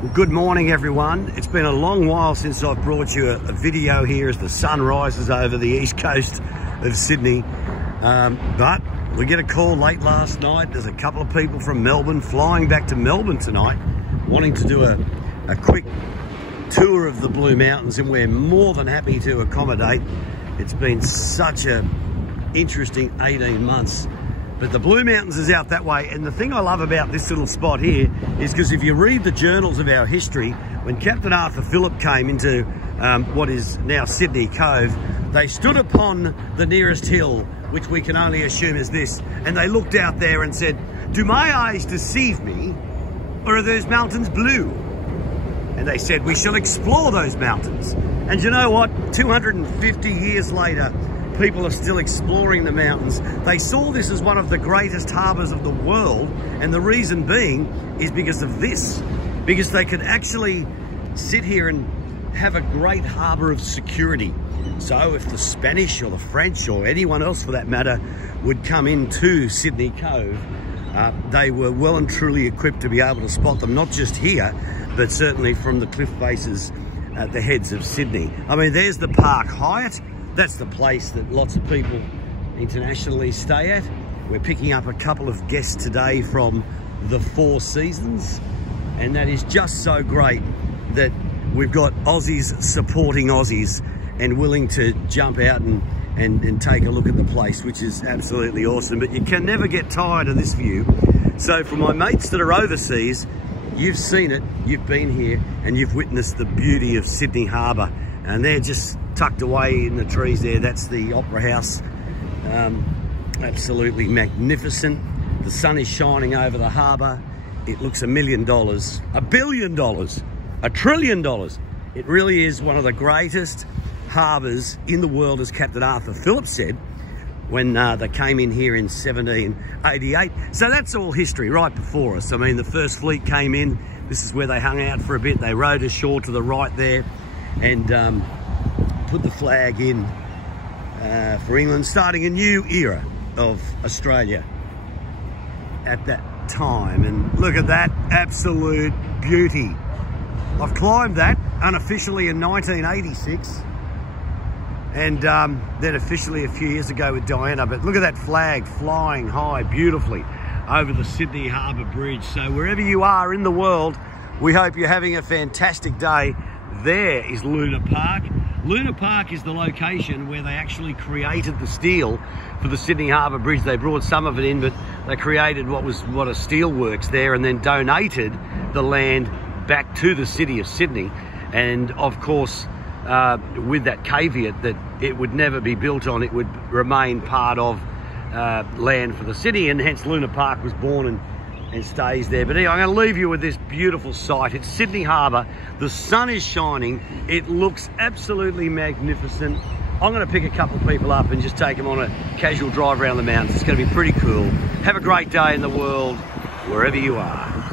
Well, good morning everyone. It's been a long while since I've brought you a video here as the sun rises over the east coast of Sydney. But we get a call late last night. There's a couple of people from Melbourne flying back to Melbourne tonight, wanting to do a quick tour of the Blue Mountains, and we're more than happy to accommodate. It's been such an interesting 18 months. But the Blue Mountains is out that way, and the thing I love about this little spot here is because if you read the journals of our history, when Captain Arthur Phillip came into what is now Sydney Cove, they stood upon the nearest hill, which we can only assume is this, and they looked out there and said, "Do my eyes deceive me, or are those mountains blue?" And they said, "We shall explore those mountains." And you know what? 250 years later, people are still exploring the mountains. They saw this as one of the greatest harbours of the world, and the reason being is because of this. Because they could actually sit here and have a great harbour of security. So if the Spanish or the French or anyone else for that matter would come into Sydney Cove, they were well and truly equipped to be able to spot them, not just here, but certainly from the cliff faces at the heads of Sydney. I mean, there's the Park Hyatt. That's the place that lots of people internationally stay at. We're picking up a couple of guests today from the Four Seasons, and that is just so great that we've got Aussies supporting Aussies and willing to jump out and take a look at the place, which is absolutely awesome. But you can never get tired of this view. So for my mates that are overseas, you've seen it, you've been here, and you've witnessed the beauty of Sydney Harbour. And they're just tucked away in the trees there. That's the Opera House. Absolutely magnificent. The sun is shining over the harbour. It looks $1 million, $1 billion, $1 trillion. It really is one of the greatest harbours in the world, as Captain Arthur Phillip said when they came in here in 1788. So that's all history right before us. I mean, the first fleet came in. This is where they hung out for a bit. They rowed ashore to the right there and put the flag in for England, starting a new era of Australia at that time. And look at that absolute beauty. I've climbed that unofficially in 1986 and then officially a few years ago with Diana. But look at that flag flying high beautifully over the Sydney Harbour Bridge. So wherever you are in the world, we hope you're having a fantastic day. There is Luna Park. Luna Park is the location where they actually created the steel for the Sydney Harbour Bridge. They brought some of it in, but they created what a steel works there, and then donated the land back to the city of Sydney. And of course, with that caveat that it would never be built on, it would remain part of land for the city, and hence Luna Park was born and stays there. But anyway, I'm going to leave you with this beautiful sight. It's Sydney Harbour. The sun is shining. It looks absolutely magnificent. I'm going to pick a couple of people up and just take them on a casual drive around the mountains. It's going to be pretty cool. Have a great day in the world, wherever you are.